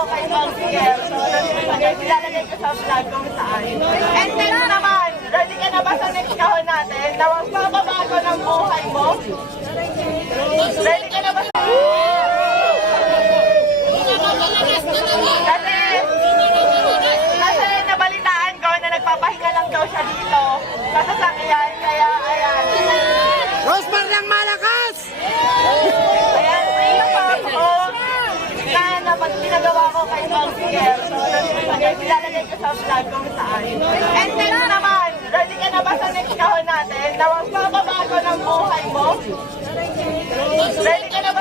ako kay Marciel. So, ilalagay ko sa vlog kung saan. And then naman, ready ka na ba sa next kahon natin? Na magbabago ng buhay mo? Ready ka na ba sa... Kasi nabalitaan ko na nagpapahinga lang daw siya dito sa sasakyan. Kaya, ayan. Rosmar ng malakas! Ayan, ayun pa ako na pag pinagawa ko kay Marciel. So, ilalagay ko sa vlog kung saan. And then naman, ready ka na ba sa next kahon natin? Na magbabago ng buhay mo? Ready ka na ba